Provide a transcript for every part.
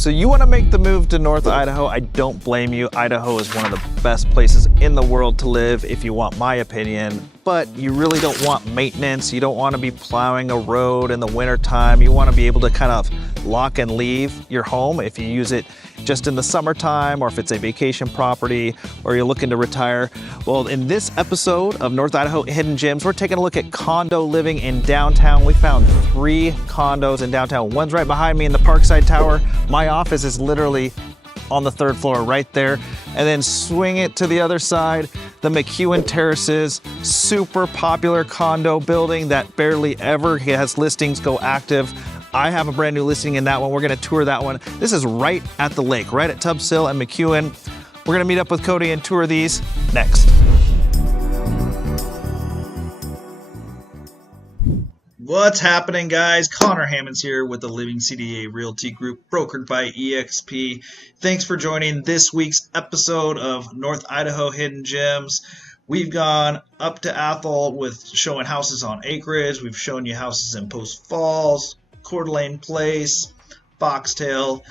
So you want to make the move to North Idaho? I don't blame you. Idaho is one of the best places in the world to live, if you want my opinion. But you really don't want maintenance. You don't want to be plowing a road in the wintertime. You want to be able to kind of lock and leave your home if you use it just in the summertime, or if it's a vacation property, or you're looking to retire. Well, in this episode of North Idaho Hidden Gems, we're taking a look at condo living in downtown. We found 3 condos in downtown. One's right behind me in the Parkside Tower. My office is literally on the 3rd floor right there. And then swing it to the other side, the McEwen Terraces, super popular condo building that barely ever has listings go active. I have a brand new listing in that one. We're gonna tour that one. This is right at the lake, right at Tubbs Hill and McEwen. We're gonna meet up with Cody and tour these next. What's happening, guys? Connor Hammonds here with the Living CDA Realty Group, brokered by EXP. Thanks for joining this week's episode of North Idaho Hidden Gems. We've gone up to Athol with showing houses on acreage. We've shown you houses in Post Falls, Coeur d'Alene Place, Foxtail,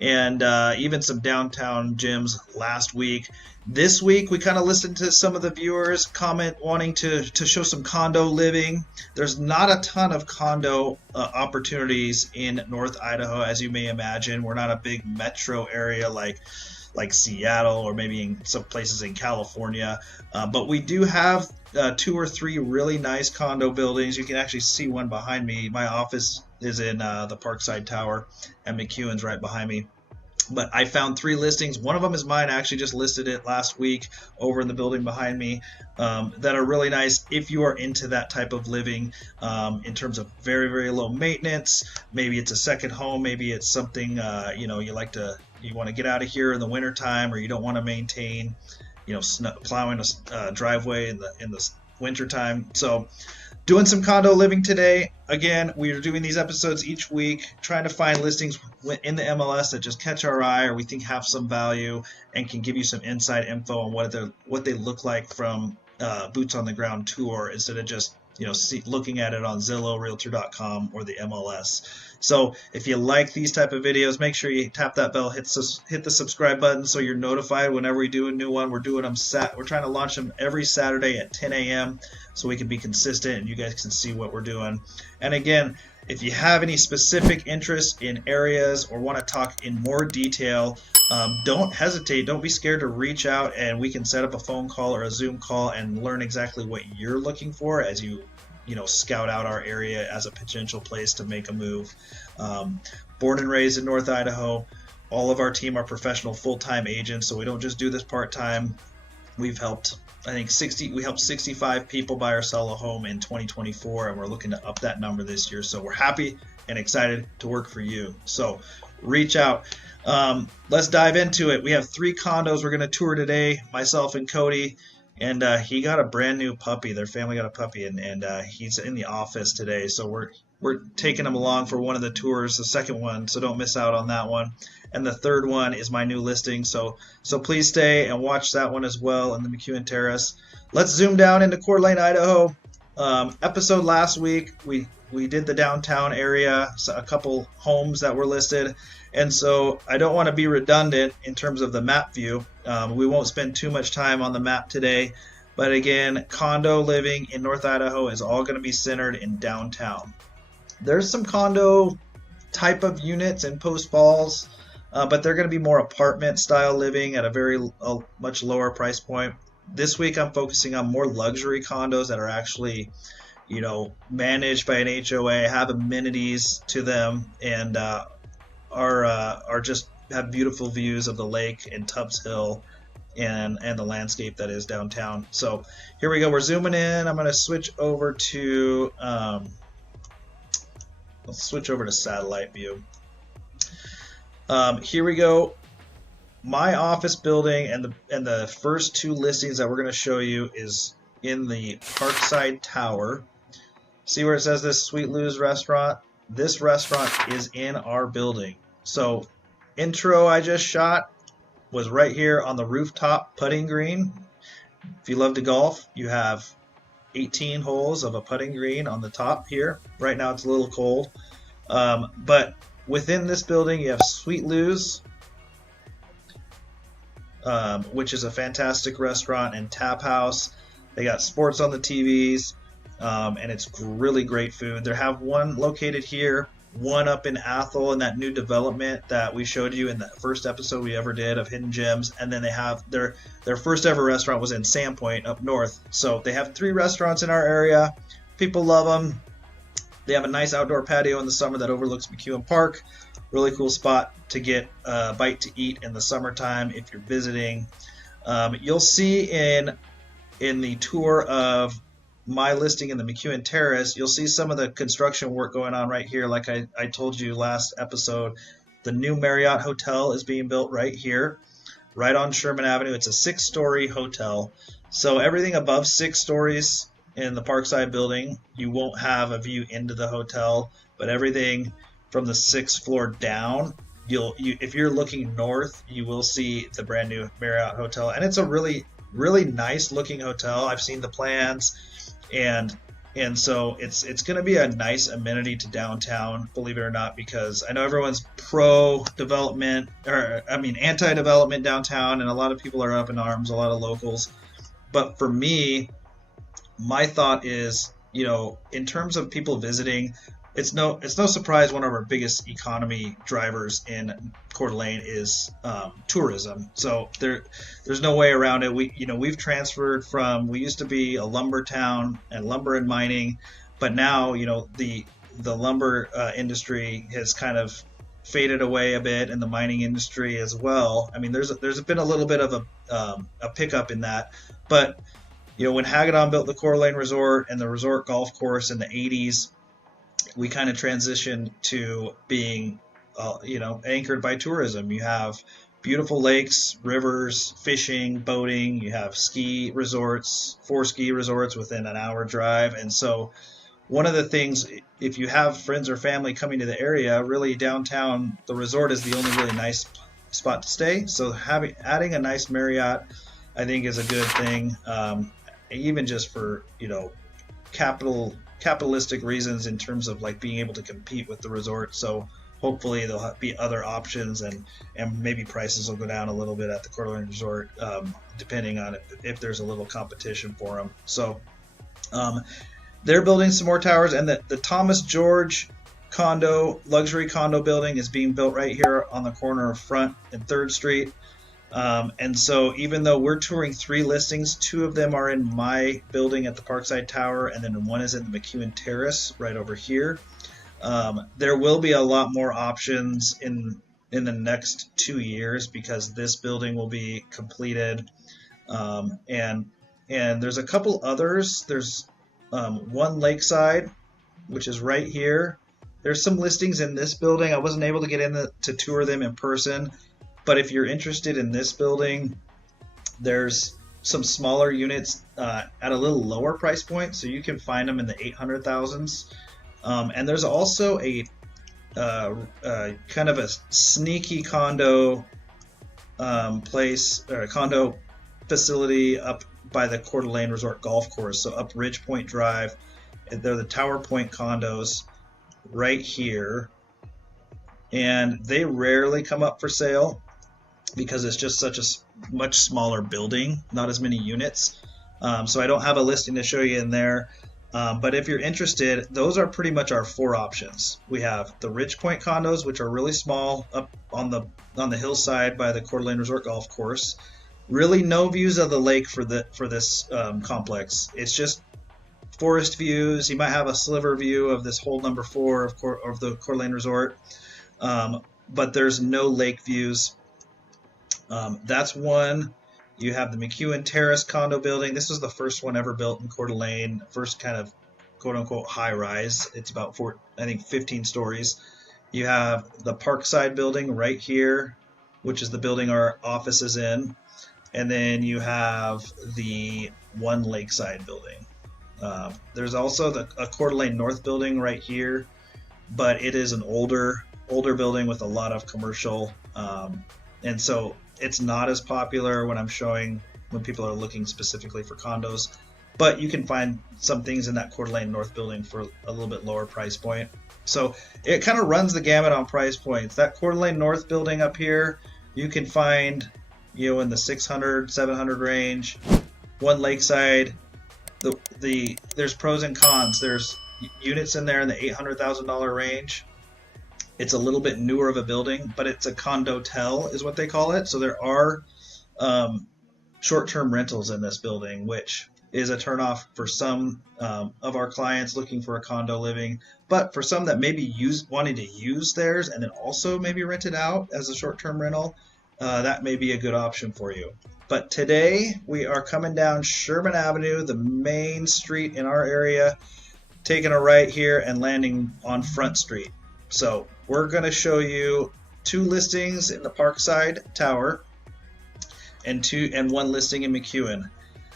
and even some downtown gems last week. This week, we kind of listened to some of the viewers comment wanting to show some condo living. There's not a ton of condo opportunities in North Idaho, as you may imagine. We're not a big metro area like Seattle or maybe in some places in California. But we do have 2 or 3 really nice condo buildings. You can actually see one behind me. My office is in the Parkside Tower, and McEwen's right behind me. But I found 3 listings. One of them is mine. I actually just listed it last week over in the building behind me, that are really nice if you are into that type of living, in terms of very, very low maintenance. Maybe it's a second home. Maybe it's something, you want to get out of here in the wintertime, or you don't want to maintain, plowing a driveway in the wintertime. So doing some condo living today. Again, we are doing these episodes each week, trying to find listings in the MLS that just catch our eye or we think have some value and can give you some inside info on what they look like from boots on the ground tour, instead of just looking at it on Zillow, Realtor.com, or the MLS. So if you like these type of videos, make sure you tap that bell, hit the subscribe button so you're notified whenever we do a new one. We're doing them we're trying to launch them every Saturday at 10 a.m. so we can be consistent and you guys can see what we're doing. And again, if you have any specific interest in areas or want to talk in more detail, don't hesitate. Don't be scared to reach out, and we can set up a phone call or a Zoom call and learn exactly what you're looking for as you scout out our area as a potential place to make a move. Born and raised in North Idaho. All of our team are professional full-time agents, so we don't just do this part-time. We've helped, we helped 65 people buy or sell a home in 2024, and we're looking to up that number this year. So we're happy and excited to work for you. So reach out. Let's dive into it. We have 3 condos we're going to tour today, myself and Cody. And he got a brand new puppy. Their family got a puppy, and he's in the office today. So we're taking him along for one of the tours, the second one. So don't miss out on that one. And the third one is my new listing. So please stay and watch that one as well in the McEwen Terrace. Let's zoom down into Coeur d'Alene, Idaho. Episode last week, we did the downtown area, so a couple homes that were listed. And so I don't want to be redundant in terms of the map view. We won't spend too much time on the map today. But again, condo living in North Idaho is all going to be centered in downtown. There's some condo type of units in Post Falls, but they're going to be more apartment style living at a much lower price point. This week I'm focusing on more luxury condos that are actually managed by an HOA, have amenities to them, and are just have beautiful views of the lake and Tubbs Hill and the landscape that is downtown. So here we go. We're zooming in. I'm going to switch over to let's switch over to satellite view. Here we go. My office building and the first 2 listings that we're going to show you is in the Parkside Tower. See where it says this Sweet Lou's restaurant? This restaurant is in our building. So intro I just shot was right here on the rooftop putting green. If you love to golf, you have 18 holes of a putting green on the top here. Right now it's a little cold, but within this building, you have Sweet Lou's, which is a fantastic restaurant and tap house. They got sports on the TVs, and it's really great food. They have one located here, one up in Athol in that new development that we showed you in the first episode we ever did of Hidden Gems, and then they have their first ever restaurant was in Sandpoint up north. So they have 3 restaurants in our area. People love them. They have a nice outdoor patio in the summer that overlooks McEwen Park. Really cool spot to get a bite to eat in the summertime if you're visiting. You'll see in the tour of my listing in the McEwen Terrace, you'll see some of the construction work going on right here. Like I told you last episode, the new Marriott Hotel is being built right here, right on Sherman Avenue. It's a 6-story hotel. So everything above 6 stories in the Parkside building, you won't have a view into the hotel, but everything from the 6th floor down, if you're looking north, you will see the brand new Marriott Hotel, and it's a really nice looking hotel. I've seen the plans, and so it's going to be a nice amenity to downtown, believe it or not, because I know everyone's pro-development, anti-development downtown, and a lot of people are up in arms, a lot of locals. But for me, my thought is, in terms of people visiting, it's no surprise one of our biggest economy drivers in Coeur d'Alene is tourism. So there's no way around it. We've transferred from, we used to be a lumber town and lumber and mining, but now the lumber industry has kind of faded away a bit, and the mining industry as well. I mean, there's been a little bit of a pickup in that, but when Hagedon built the Coeur d'Alene Resort and the resort golf course in the 80s, we kind of transitioned to being, anchored by tourism. You have beautiful lakes, rivers, fishing, boating. You have 4 ski resorts within an hour drive. And so one of the things, if you have friends or family coming to the area, really downtown, the resort is the only really nice spot to stay. So adding a nice Marriott, I think, is a good thing. Even just for, capitalistic reasons in terms of like being able to compete with the resort. So hopefully there'll be other options, and maybe prices will go down a little bit at the Coeur d'Alene Resort, depending on if there's a little competition for them. So they're building some more towers, and the Thomas George luxury condo building is being built right here on the corner of Front and 3rd Street. And so even though we're touring 3 listings, 2 of them are in my building at the Parkside Tower, and then one is in the McEwen Terrace right over here. There will be a lot more options in the next 2 years because this building will be completed. And there's a couple others. There's one Lakeside, which is right here. There's some listings in this building. I wasn't able to get in to tour them in person. But if you're interested in this building, there's some smaller units at a little lower price point, so you can find them in the 800,000s. And there's also a kind of a sneaky condo place or a condo facility up by the Coeur d'Alene Resort Golf Course, so up Ridge Point Drive. They're the Tower Point condos right here, and they rarely come up for sale because it's just such a much smaller building, not as many units. So I don't have a listing to show you in there. But if you're interested, those are pretty much our 4 options. We have the Ridge Point condos, which are really small, up on the hillside by the Coeur d'Alene Resort Golf Course. Really no views of the lake for this complex. It's just forest views. You might have a sliver view of this hole number 4 of the Coeur d'Alene Resort, but there's no lake views. That's one. You have the McEwen Terrace condo building. This is the first one ever built in Coeur d'Alene, first kind of quote-unquote high-rise. It's about 15 stories. You have the Parkside building right here, which is the building our office is in. And then you have the one Lakeside building. There's also a Coeur d'Alene North building right here, but it is an older building with a lot of commercial. And so it's not as popular when people are looking specifically for condos, but you can find some things in that Coeur d'Alene North building for a little bit lower price point. So it kind of runs the gamut on price points. That Coeur d'Alene North building up here, you can find, in the 600, 700 range. One Lakeside, there's pros and cons. There's units in there in the $800,000 range. It's a little bit newer of a building, but it's a condotel is what they call it. So there are short-term rentals in this building, which is a turnoff for some of our clients looking for a condo living. But for some that maybe wanting to use theirs and then also maybe rent it out as a short-term rental, that may be a good option for you. But today we are coming down Sherman Avenue, the main street in our area, taking a right here and landing on Front Street. So we're going to show you 2 listings in the Parkside Tower and 1 listing in McEwen.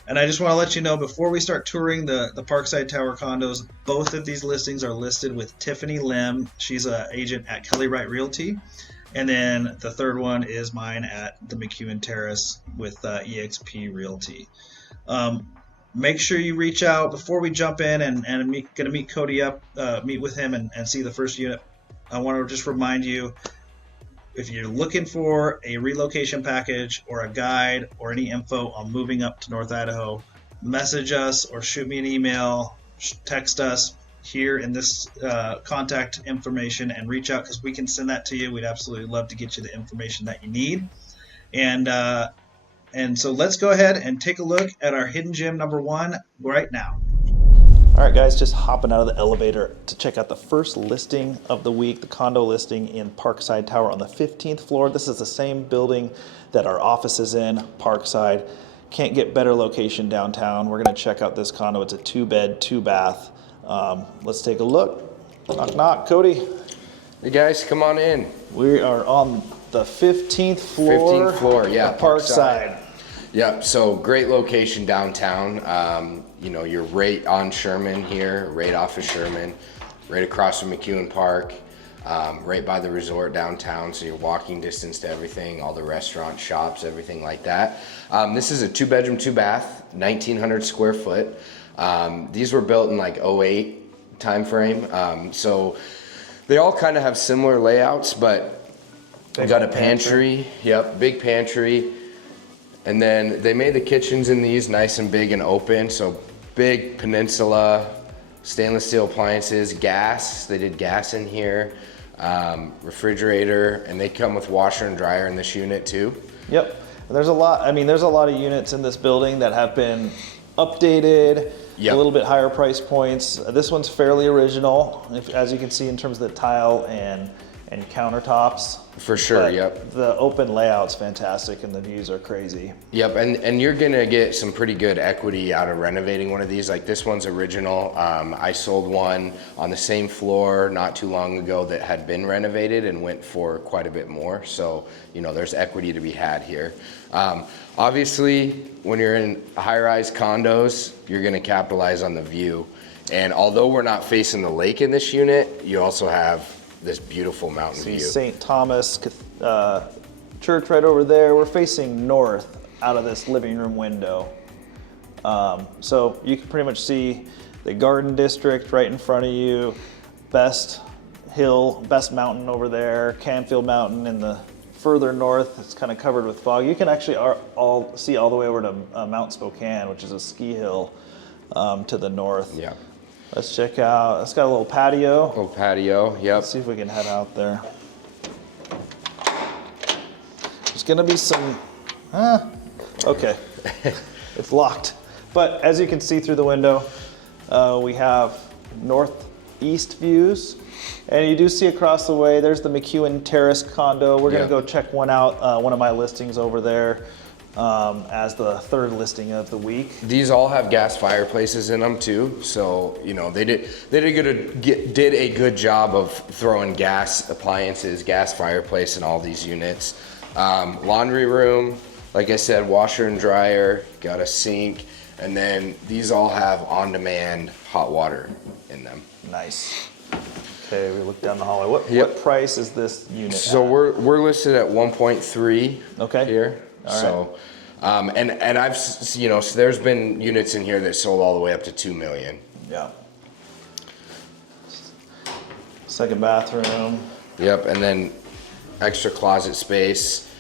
And I just want to let you know, before we start touring the Parkside Tower condos, both of these listings are listed with Tiffany Lim. She's an agent at Kelly Wright Realty. And then the third one is mine at the McEwen Terrace with EXP Realty. Make sure you reach out before we jump in and going to meet Cody up, meet with him and see the first unit. I want to just remind you, if you're looking for a relocation package or a guide or any info on moving up to North Idaho, message us or shoot me an email, text us here in this contact information and reach out, because we can send that to you. We'd absolutely love to get you the information that you need. And so let's go ahead and take a look at our hidden gem number 1 right now. All right, guys, just hopping out of the elevator to check out the first listing of the week, the condo listing in Parkside Tower on the 15th floor. This is the same building that our office is in, Parkside. Can't get better location downtown. We're going to check out this condo. It's a 2-bed, 2-bath. Let's take a look. Knock, knock. Cody. Hey, guys, come on in. We are on the 15th floor. 15th floor, yeah. Parkside. Yep, so great location downtown. You're right on Sherman here, right off of Sherman, right across from McEwen Park, right by the resort downtown, so you're walking distance to everything, all the restaurants, shops, everything like that. This is a 2-bedroom, 2-bath, 1,900 square foot. These were built in like 08 time frame, so they all kind of have similar layouts, but we got a pantry. Yep, big pantry. And then they made the kitchens in these nice and big and open, so big peninsula, stainless steel appliances, gas. They did gas in here, refrigerator, and they come with washer and dryer in this unit too. Yep, and there's a lot of units in this building that have been updated, a little bit higher price points. This one's fairly original, as you can see in terms of the tile and countertops. For sure, but yep. The open layout's fantastic and the views are crazy. Yep, and you're gonna get some pretty good equity out of renovating one of these. Like this one's original. I sold one on the same floor not too long ago that had been renovated and went for quite a bit more. So, there's equity to be had here. Obviously, when you're in high-rise condos, you're gonna capitalize on the view. And although we're not facing the lake in this unit, you also have this beautiful mountain view. St. Thomas Church right over there. We're facing north out of this living room window. So you can pretty much see the Garden District right in front of you, Best Mountain over there, Canfield Mountain in the further north. It's kind of covered with fog. You can actually see all the way over to Mount Spokane, which is a ski hill to the north. Yeah. Let's check out, it's got a little patio. Little patio, yep. Let's see if we can head out there. There's gonna be some, okay, it's locked. But as you can see through the window, we have northeast views. And you do see across the way, there's the McEwen Terrace condo. We're gonna go check one out, one of my listings over there. As the third listing of the week. These all have gas fireplaces in them too, so they did a good job of throwing gas appliances, gas fireplace in all these units. Laundry room, like I said, washer and dryer, got a sink, and then these all have on-demand hot water in them. Nice. Okay, we look down the hallway. What price is this unit? So we're listed at 1.3. Okay. Here. All right. So, and I've, so there's been units in here that sold all the way up to $2 million. Yeah. Second bathroom. Yep, and then extra closet space.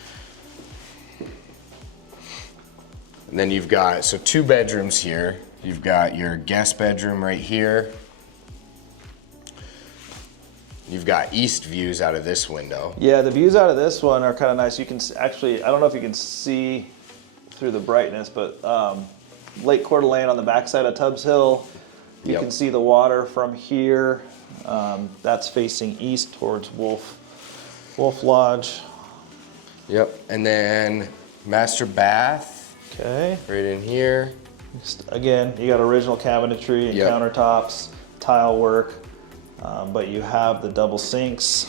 And then you've got, so 2 bedrooms here. You've got your guest bedroom right here. You've got east views out of this window. Yeah, the views out of this one are kind of nice. You can actually, I don't know if you can see through the brightness, but Lake Coeur d'Alene on the backside of Tubbs Hill. You can see the water from here. That's facing east towards Wolf Lodge. Yep, and then master bath. Okay. Right in here. Again, you got original cabinetry and countertops, tile work, but you have the double sinks.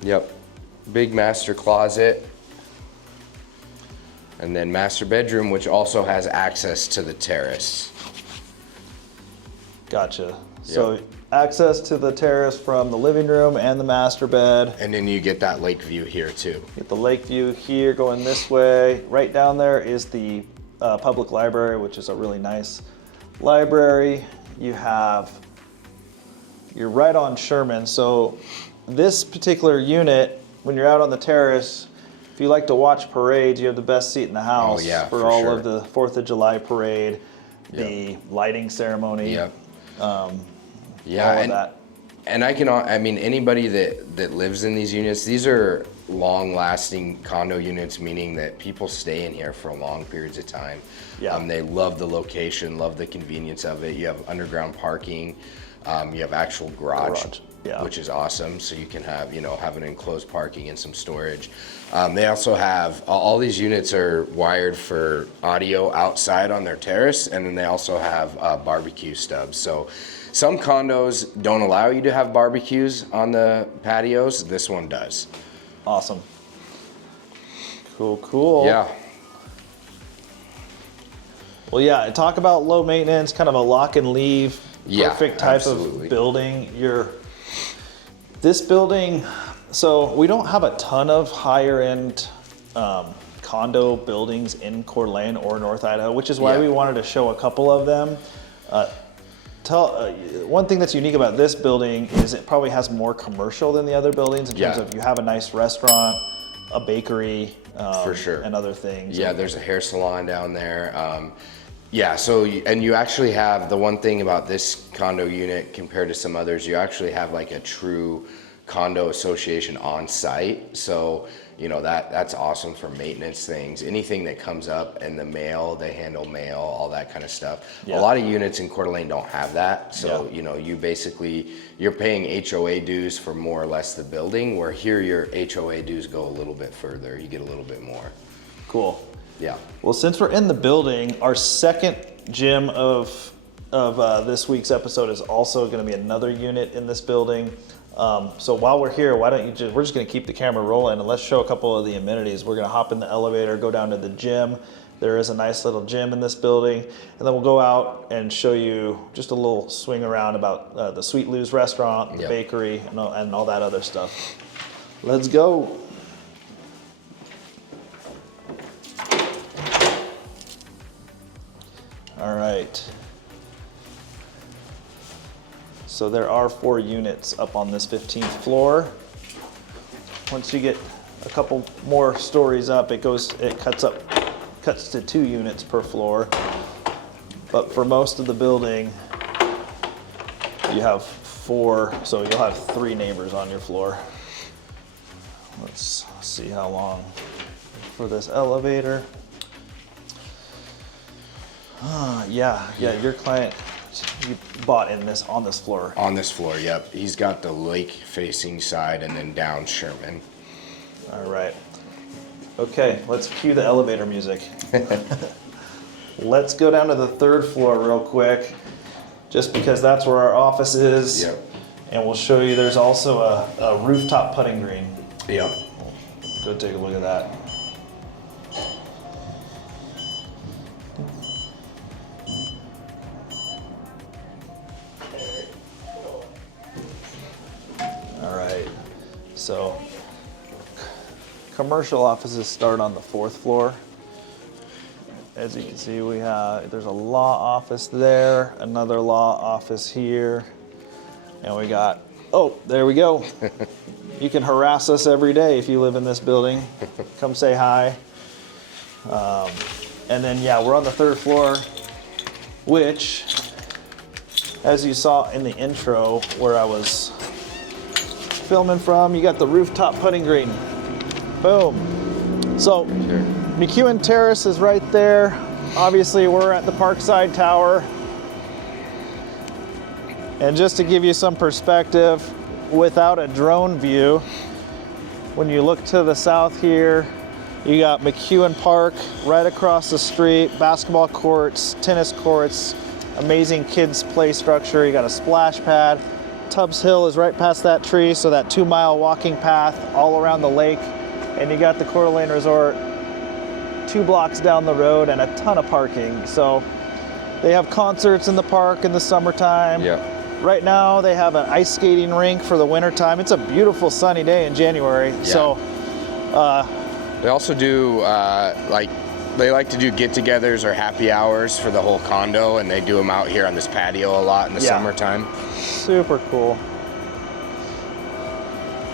Yep. Big master closet. And then master bedroom, which also has access to the terrace. Gotcha. So access to the terrace from the living room and the master bed. And then you get that lake view here too. Get the lake view here going this way. Right down there is the public library, which is a really nice library. You're right on Sherman. So this particular unit, when you're out on the terrace, if you like to watch parades, you have the best seat in the house for all of the 4th of July parade, the lighting ceremony. All of that. And I mean, anybody that lives in these units, these are long-lasting condo units, meaning that people stay in here for long periods of time. They love the location, love the convenience of it. You have underground parking. You have actual garage. Which is awesome. So you can have, have an enclosed parking and some storage. They also have, all these units are wired for audio outside on their terrace, and then they also have barbecue stubs. So some condos don't allow you to have barbecues on the patios. This one does. Awesome. Cool. Yeah. Well, yeah, talk about low maintenance, kind of a lock and leave, perfect type of building. This building, so we don't have a ton of higher end condo buildings in Coeur d'Alene or North Idaho, which is why we wanted to show a couple of them. One thing that's unique about this building is it probably has more commercial than the other buildings in terms of you have a nice restaurant, a bakery, for sure, and other things. Yeah, there's a hair salon down there. So, and you actually have, the one thing about this condo unit compared to some others, you actually have like a true condo association on site. So, that's awesome for maintenance things. Anything that comes up in the mail, they handle mail, all that kind of stuff. A lot of units in Coeur d'Alene don't have that. So, you're paying HOA dues for more or less the building, where here your HOA dues go a little bit further. You get a little bit more. Cool. Yeah. Well, since we're in the building, our second gym of this week's episode is also going to be another unit in this building. So while we're here, why don't we're just going to keep the camera rolling and let's show a couple of the amenities. We're going to hop in the elevator, go down to the gym. There is a nice little gym in this building. And then we'll go out and show you just a little swing around about the Sweet Lou's restaurant, the bakery, and all that other stuff. Let's go. All right. So there are 4 units up on this 15th floor. Once you get a couple more stories up, it cuts to 2 units per floor. But for most of the building, you have 4, so you'll have 3 neighbors on your floor. Let's see how long for this elevator. Your client, you bought on this floor. On this floor, yep. He's got the lake facing side and then down Sherman. All right. Okay, let's cue the elevator music. Let's go down to the 3rd floor real quick, just because that's where our office is. Yep. And we'll show you there's also a rooftop putting green. Yep. Go take a look at that. So, commercial offices start on the 4th floor. As you can see, there's a law office there, another law office here, and we got Oh, there we go. You can harass us every day if you live in this building. Come say hi. And then, yeah, we're on the 3rd floor, which, as you saw in the intro where I was filming from, you got the rooftop putting green. Boom. So, McEwen Terrace is right there. Obviously, we're at the Parkside Tower. And just to give you some perspective, without a drone view, when you look to the south here, you got McEwen Park right across the street, basketball courts, tennis courts, amazing kids play structure. You got a splash pad. Tubbs Hill is right past that tree, so that 2-mile walking path all around the lake. And you got the Coeur d'Alene Resort 2 blocks down the road and a ton of parking. So they have concerts in the park in the summertime. Yeah. Right now they have an ice skating rink for the winter time. It's a beautiful sunny day in January. Yeah. So they also do they like to do get-togethers or happy hours for the whole condo, and they do them out here on this patio a lot in the summertime. Super cool.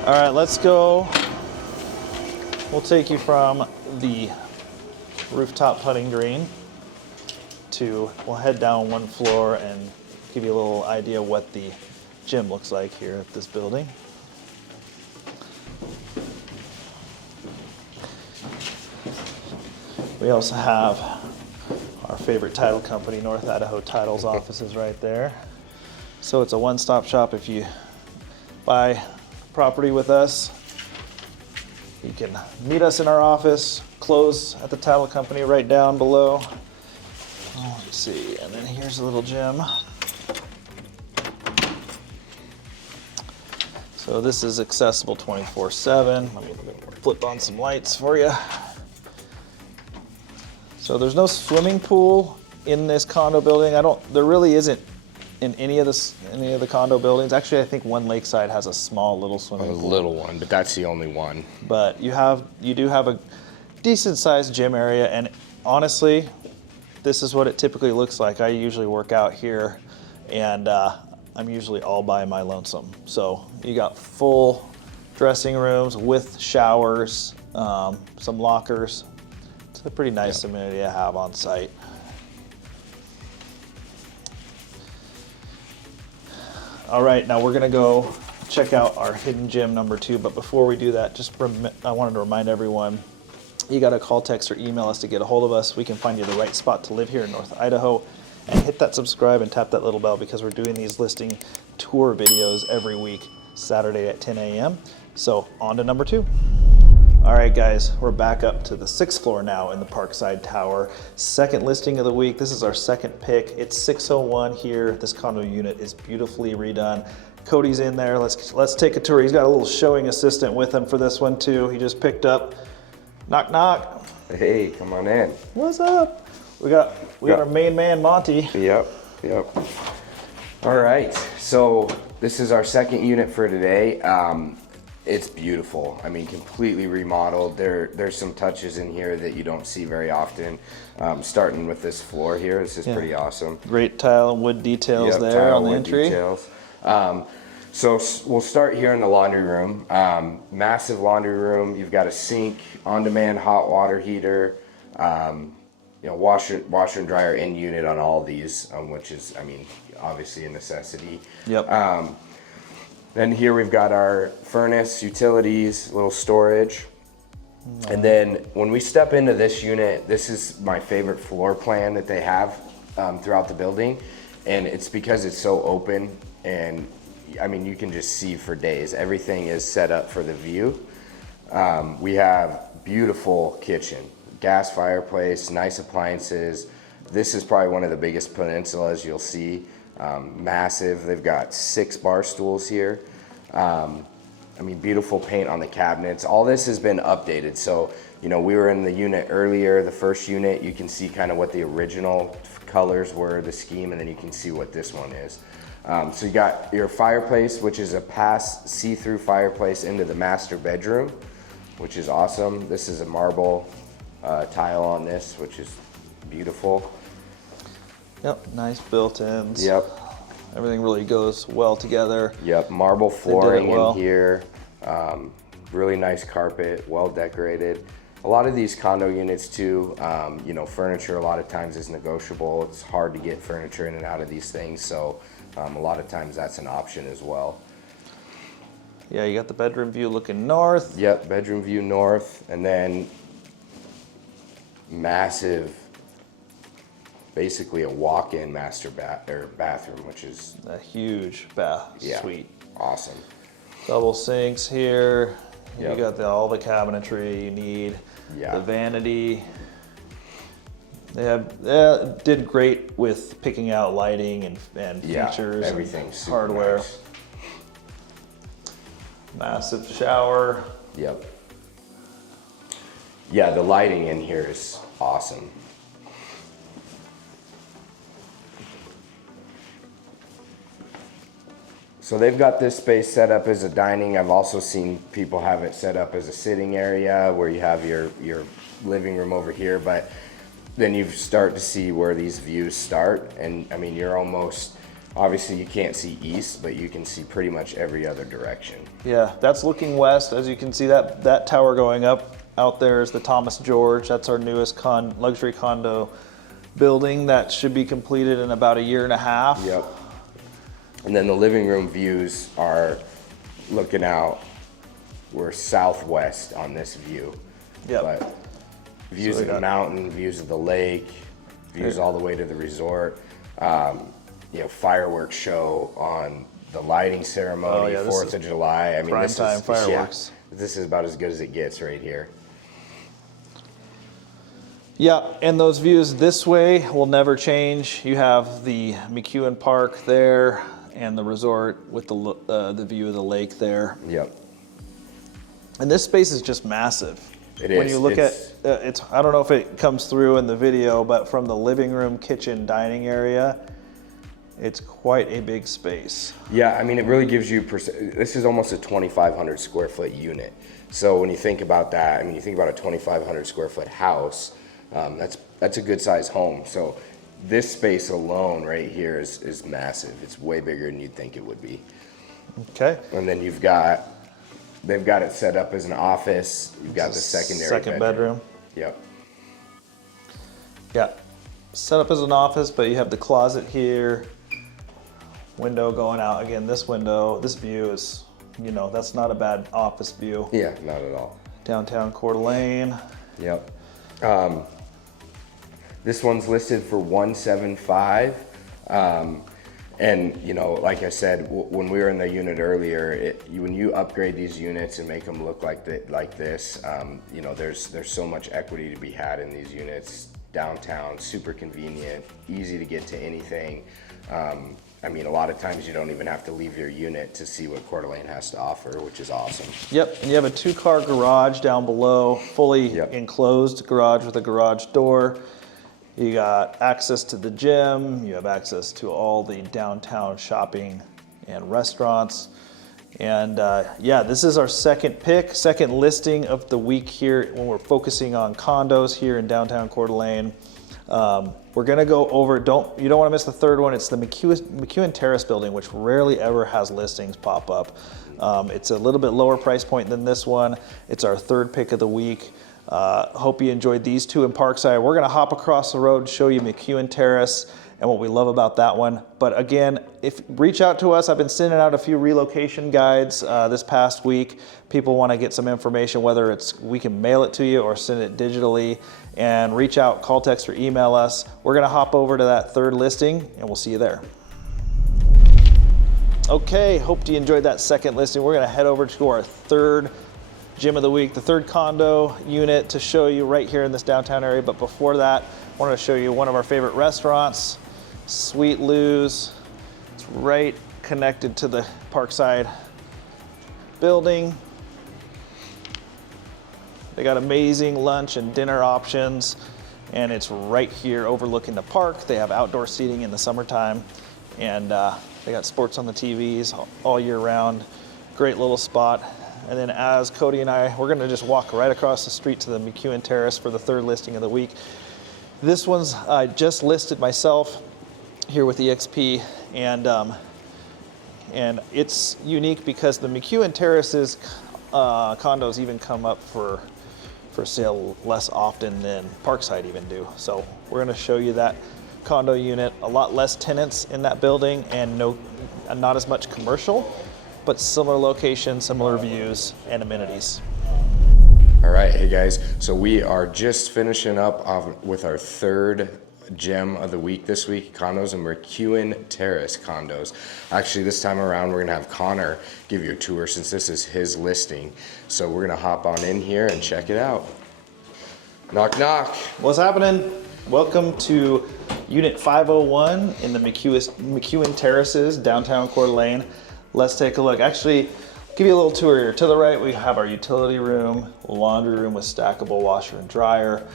All right, let's go. We'll take you from the rooftop putting green we'll head down 1 floor and give you a little idea what the gym looks like here at this building. We also have our favorite title company, North Idaho Title's offices right there. So it's a one-stop shop. If you buy property with us, you can meet us in our office, close at the title company right down below. Oh, let me see, and then here's a little gym. So this is accessible 24/7. Let me flip on some lights for you. So there's no swimming pool in this condo building. There really isn't in any of the condo buildings. Actually, I think one Lakeside has a small little swimming pool. A little one, but that's the only one. But you do have a decent sized gym area, and honestly, this is what it typically looks like. I usually work out here, and I'm usually all by my lonesome. So you got full dressing rooms with showers, some lockers. It's a pretty nice amenity to have on site. All right, now we're gonna go check out our hidden gym number 2, but before we do that, I wanted to remind everyone, you gotta call, text, or email us to get a hold of us. We can find you the right spot to live here in North Idaho. And hit that subscribe and tap that little bell, because we're doing these listing tour videos every week, Saturday at 10 a.m. So on to number 2. All right, guys, we're back up to the 6th floor now in the Parkside Tower. Second listing of the week. This is our second pick. It's 601 here. This condo unit is beautifully redone. Cody's in there. Let's take a tour. He's got a little showing assistant with him for this one too. He just picked up. Knock, knock. Hey, come on in. What's up? We got our main man, Monty. Yep. All right, so this is our second unit for today. It's beautiful. I mean, completely remodeled. There's some touches in here that you don't see very often. Starting with this floor here, this is pretty awesome. Great tile and wood details there on the entry. Details. So we'll start here in the laundry room. Massive laundry room. You've got a sink, on-demand hot water heater, washer and dryer in unit on all of these, which is, I mean, obviously a necessity. Yep. Then here we've got our furnace, utilities, little storage. And then when we step into this unit, this is my favorite floor plan that they have throughout the building. And it's because it's so open, and I mean, you can just see for days. Everything is set up for the view. We have beautiful kitchen, gas fireplace, nice appliances. This is probably one of the biggest peninsulas you'll see. Massive. They've got 6 bar stools here. I mean, beautiful paint on the cabinets. All this has been updated. So, we were in the unit earlier, the first unit. You can see kind of what the original colors were, the scheme, and then you can see what this one is. So you got your fireplace, which is a pass see-through fireplace into the master bedroom, which is awesome. This is a marble tile on this, which is beautiful. Yep, nice built-ins. Yep. Everything really goes well together. Yep, marble flooring well. in here. Really nice carpet, well decorated. A lot of these condo units too, you know, furniture a lot of times is negotiable. It's hard to get furniture in and out of these things, so a lot of times that's an option as well. Yeah, you got the bedroom view looking north. Yep, bedroom view north, and then massive, basically a walk-in master bathroom, which is A huge bath yeah, suite. awesome. Double sinks here. Yep. You got all the cabinetry you need. Yeah. The vanity. They did great with picking out lighting and Yeah, features everything's and super hardware. nice. Massive shower. Yep. Yeah, the lighting in here is awesome. So they've got this space set up as a dining. I've also seen people have it set up as a sitting area where you have your living room over here, but then you start to see where these views start. And I mean, you're almost, obviously you can't see east, but you can see pretty much every other direction. Yeah, that's looking west. As you can see, that tower going up out there is the Thomas George. That's our newest luxury condo building that should be completed in about a year and a half. Yep. And then the living room views are looking out, we're southwest on this view. Yep. But views we of the got- mountain, views of the lake, views all the way to the resort. You know, fireworks show on the lighting ceremony, Oh, yeah, this 4th is of July. I mean, prime this time is fireworks. Yeah, this is about as good as it gets right here. Yeah, and those views this way will never change. You have the McEwen Park there and the resort with the view of the lake there. Yep. And this space is just massive. It When is. you look It's- at it's, I don't know if it comes through in the video, but from the living room, kitchen, dining area, it's quite a big space. Yeah, I mean, it really gives you, this is almost a 2,500 square foot unit. So when you think about that, I mean, you think about a 2,500 square foot house, that's a good sized home. So this space alone right here is massive. It's way bigger than you'd think it would be. Okay. And then they've got it set up as an office. You've got the secondary Second bedroom. Yep. Yeah. Set up as an office, but you have the closet here. Window going out. Again, this view is, you know, that's not a bad office view. Yeah, not at all. Downtown Coeur d'Alene. Yep. This one's listed for 175. And you know, like I said, when we were in the unit earlier, when you upgrade these units and make them look like this, you know, there's so much equity to be had in these units. Downtown, super convenient, easy to get to anything. I mean, a lot of times you don't even have to leave your unit to see what Coeur d'Alene has to offer, which is awesome. Yep, and you have a 2-car garage down below, fully Yep. enclosed garage with a garage door. You got access to the gym, you have access to all the downtown shopping and restaurants. And yeah, this is our second listing of the week here when we're focusing on condos here in downtown Coeur d'Alene. We're gonna go over, you don't wanna miss the third one. It's the McEwen Terrace building, which rarely ever has listings pop up. It's a little bit lower price point than this one. It's our third pick of the week. Hope you enjoyed these two in Parkside. We're gonna hop across the road, show you McEwen Terrace and what we love about that one. But again, reach out to us. I've been sending out a few relocation guides this past week. People wanna get some information, whether we can mail it to you or send it digitally. And reach out, call, text, or email us. We're gonna hop over to that third listing and we'll see you there. Okay, hope you enjoyed that second listing. We're gonna head over to our third gym of the week, the third condo unit to show you right here in this downtown area. But before that, I wanted to show you one of our favorite restaurants, Sweet Lou's. It's right connected to the Parkside building. They got amazing lunch and dinner options, and it's right here overlooking the park. They have outdoor seating in the summertime, and they got sports on the TVs all year round. Great little spot. And then as Cody and we're gonna just walk right across the street to the McEwen Terrace for the third listing of the week. This one's I just listed myself. here with EXP, and it's unique because the McEwen Terraces condos even come up for sale less often than Parkside even do. So we're going to show you that condo unit, a lot less tenants in that building, and not as much commercial, but similar location, similar views and amenities. All right, hey guys, so we are just finishing up with our third gem of the week this week, condos and McEwen Terrace condos. Actually, this time around, we're gonna have Connor give you a tour since this is his listing. So we're gonna hop on in here and check it out. Knock, knock. What's happening? Welcome to Unit 501 in the McEwen Terraces, downtown Coeur d'Alene. Let's take a look. Actually, give you a little tour here. To the right, we have our utility room, laundry room with stackable washer and dryer.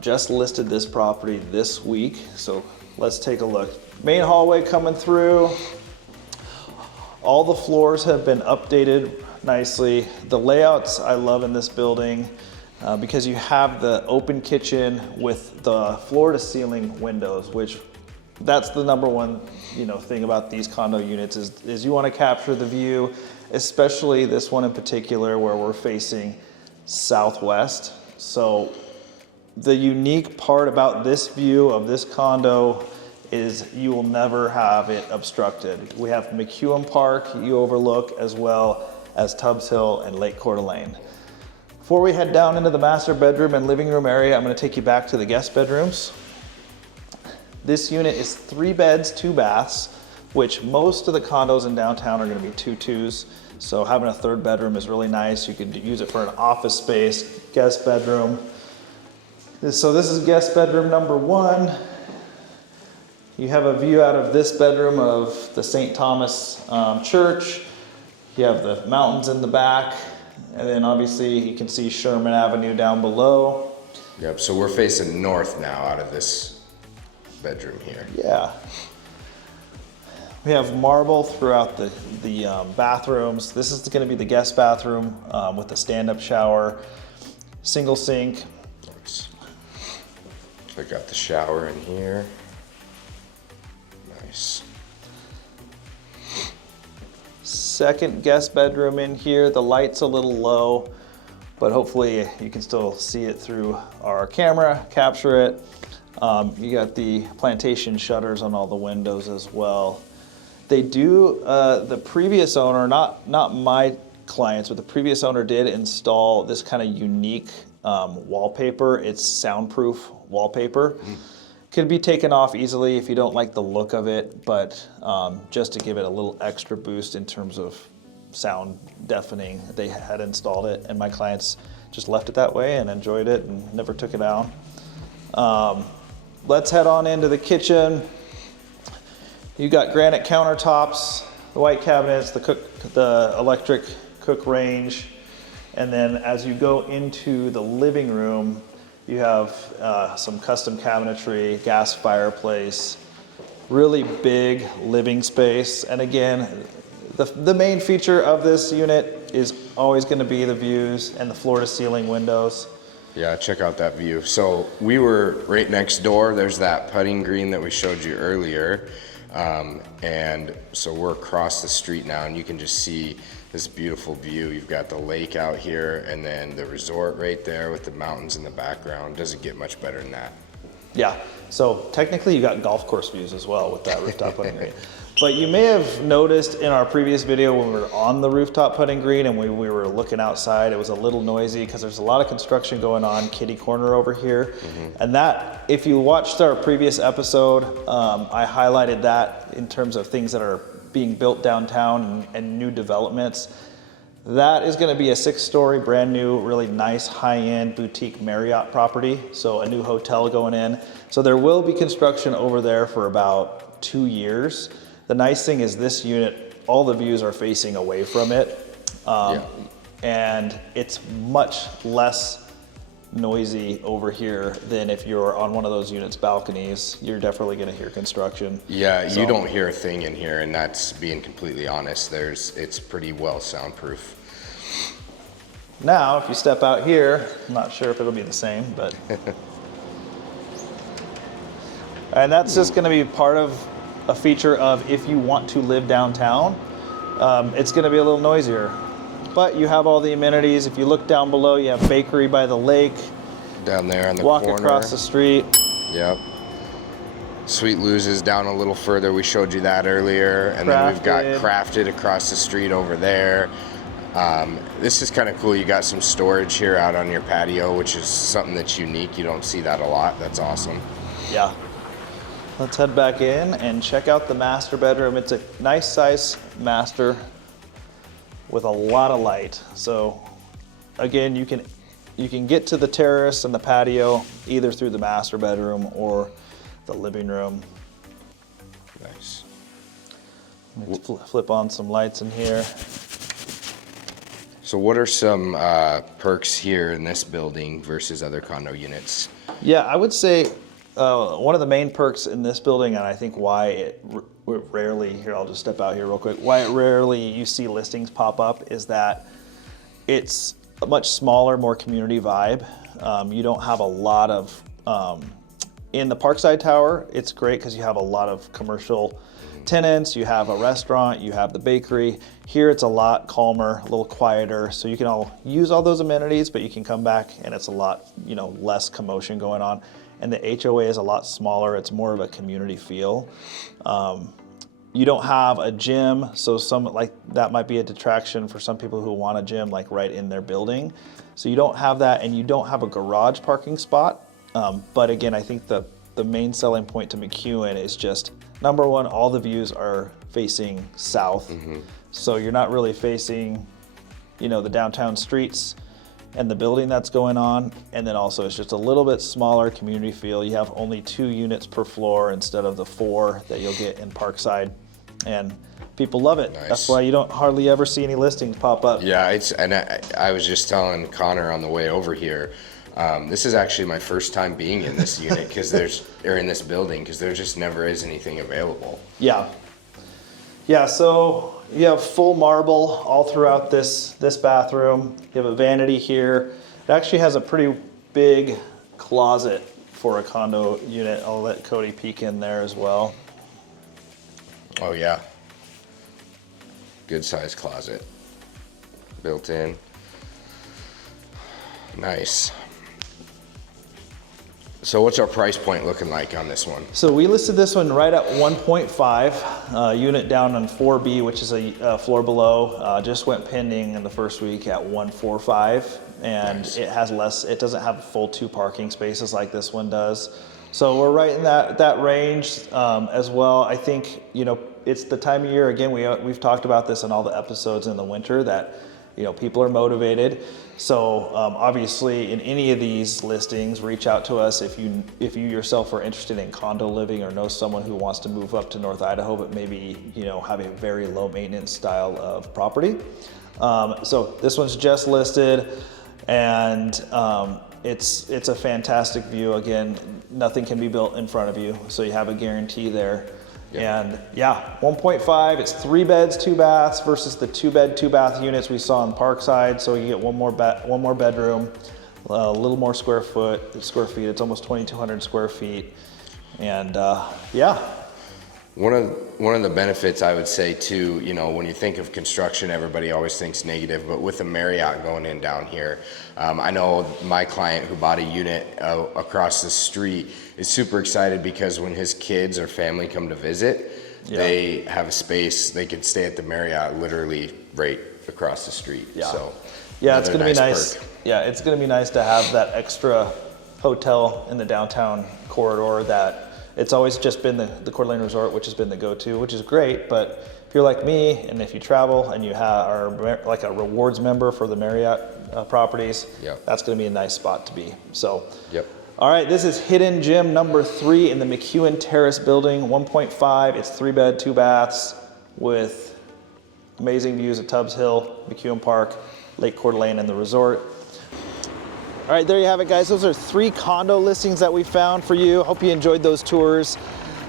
Just listed this property this week, so let's take a look. Main hallway coming through. All the floors have been updated nicely. The layouts I love in this building because you have the open kitchen with the floor to ceiling windows, which that's the number one thing about these condo units is you want to capture the view, especially this one in particular where we're facing southwest. So the unique part about this view of this condo is you will never have it obstructed. We have McEwen Park you overlook, as well as Tubbs Hill and Lake Coeur d'Alene. Before we head down into the master bedroom and living room area, I'm going to take you back to the guest bedrooms. This unit is 3 beds, 2 baths, which most of the condos in downtown are going to be 2-2s. So having a 3rd bedroom is really nice. You could use it for an office space, guest bedroom. So this is guest bedroom number 1. You have a view out of this bedroom of the St. Thomas Church. You have the mountains in the back, and then obviously you can see Sherman Avenue down below. Yep, so we're facing north now out of this bedroom here. Yeah. We have marble throughout the bathrooms. This is going to be the guest bathroom with the stand-up shower, single sink. I got the shower in here. Nice. Second guest bedroom in here. The light's a little low, but hopefully you can still see it through our camera, capture it. You got the plantation shutters on all the windows as well. They do, the previous owner, not my clients, but the previous owner did install this kind of unique wallpaper. It's soundproof wallpaper. Could be taken off easily if you don't like the look of it, but just to give it a little extra boost in terms of sound deafening, they had installed it, and my clients just left it that way and enjoyed it and never took it down. Let's head on into the kitchen. You got granite countertops, the white cabinets, the electric cook range, and then as you go into the living room, you have some custom cabinetry, gas fireplace, really big living space. And again, the main feature of this unit is always going to be the views and the floor to ceiling windows. Yeah, check out that view. So we were right next door. There's that putting green that we showed you earlier. And so we're across the street now, and you can just see this beautiful view. You've got the lake out here, and then the resort right there with the mountains in the background. Doesn't get much better than that. Yeah, so technically you got golf course views as well with that rooftop putting green. But you may have noticed in our previous video when we were on the rooftop putting green and we were looking outside, it was a little noisy because there's a lot of construction going on kitty corner over here. And that, if you watched our previous episode, I highlighted that in terms of things that are being built downtown and new developments. That is going to be a 6-story, brand new, really nice, high-end boutique Marriott property. So a new hotel going in. So there will be construction over there for about 2 years. The nice thing is this unit, all the views are facing away from it. And it's much less noisy over here than if you're on one of those units' balconies. You're definitely going to hear construction. Yeah, so you don't hear a thing in here, and that's being completely honest. It's pretty well soundproof. Now, if you step out here, I'm not sure if it'll be the same, but and that's just going to be part of a feature of if you want to live downtown, it's going to be a little noisier. But you have all the amenities. If you look down below, you have bakery by the lake. Down there on the walk corner. Across the street. Yep. Sweet Lou's is down a little further. We showed you that earlier. And then we've got Crafted across the street over there. This is kind of cool. You got some storage here out on your patio, which is something that's unique. You don't see that a lot. That's awesome. Yeah. Let's head back in and check out the master bedroom. It's a nice size master with a lot of light. So again, you can get to the terrace and the patio either through the master bedroom or the living room. Nice. Let's flip on some lights in here. So what are some perks here in this building versus other condo units? Yeah, I would say one of the main perks in this building, and I think why it rarely, here I'll just step out here real quick, why it rarely you see listings pop up is that it's a much smaller, more community vibe. You don't have a lot of, in the Parkside Tower, it's great because you have a lot of commercial tenants, you have a restaurant, you have the bakery. Here it's a lot calmer, a little quieter, so you can all use all those amenities, but you can come back and it's a lot, less commotion going on. And the HOA is a lot smaller. It's more of a community feel. You don't have a gym, so that might be a detraction for some people who want a gym like right in their building. So you don't have that, and you don't have a garage parking spot. But again, I think the main selling point to McEwen is just, number one, all the views are facing south. So you're not really facing, the downtown streets and the building that's going on. And then also it's just a little bit smaller community feel. You have only 2 units per floor instead of the 4 that you'll get in Parkside. And people love it. Nice. That's why you don't hardly ever see any listings pop up. Yeah, I was just telling Connor on the way over here, this is actually my first time being in this unit in this building, because there just never is anything available. Yeah. Yeah, so you have full marble all throughout this bathroom. You have a vanity here. It actually has a pretty big closet for a condo unit. I'll let Cody peek in there as well. Oh yeah. Good size closet. Built in. Nice. So what's our price point looking like on this one? So we listed this one right at 1.5, unit down on 4B, which is a floor below. Just went pending in the first week at 145, and nice. It doesn't have full 2 parking spaces like this one does. So we're right in that range as well. I think, it's the time of year, again, we've talked about this in all the episodes in the winter, that people are motivated. So obviously in any of these listings, reach out to us if you yourself are interested in condo living or know someone who wants to move up to North Idaho, but maybe have a very low maintenance style of property. So this one's just listed, and it's a fantastic view. Again, nothing can be built in front of you, so you have a guarantee there. Yeah. And yeah, 1.5, it's 3 beds, 2 baths versus the 2 bed, 2 bath units we saw in Parkside. So you get one more bedroom, a little more square feet. It's almost 2,200 square feet. And yeah. One of the benefits I would say too, when you think of construction, everybody always thinks negative, but with the Marriott going in down here, I know my client who bought a unit across the street is super excited because when his kids or family come to visit, they have a space, they can stay at the Marriott literally right across the street. Yeah. So yeah, it's going to be nice. Perk. Yeah, it's going to be nice to have that extra hotel in the downtown corridor that it's always just been the Coeur d'Alene Resort, which has been the go-to, which is great. But if you're like me, and if you travel and you are like a rewards member for the Marriott properties, that's going to be a nice spot to be. So, all right, this is hidden gem number 3 in the McEwen Terrace building, 1.5. It's 3 bed, 2 baths with amazing views of Tubbs Hill, McEwen Park, Lake Coeur d'Alene, and the resort. All right, there you have it, guys. Those are 3 condo listings that we found for you. Hope you enjoyed those tours.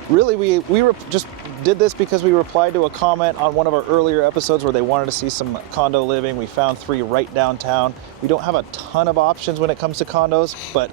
Really, we just did this because we replied to a comment on one of our earlier episodes where they wanted to see some condo living. We found 3 right downtown. We don't have a ton of options when it comes to condos, but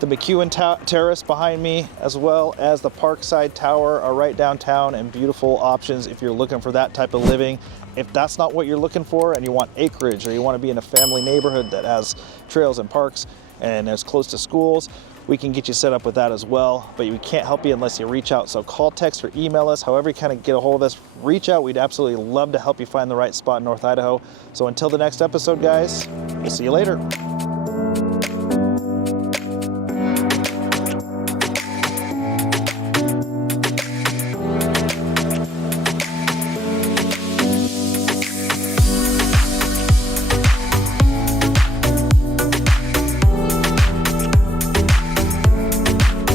The McEwen Terrace behind me, as well as the Parkside Tower, are right downtown and beautiful options if you're looking for that type of living. If that's not what you're looking for and you want acreage or you want to be in a family neighborhood that has trails and parks and is close to schools, we can get you set up with that as well. But we can't help you unless you reach out. So call, text, or email us. However you kind of get a hold of us, reach out. We'd absolutely love to help you find the right spot in North Idaho. So until the next episode, guys, we'll see you later.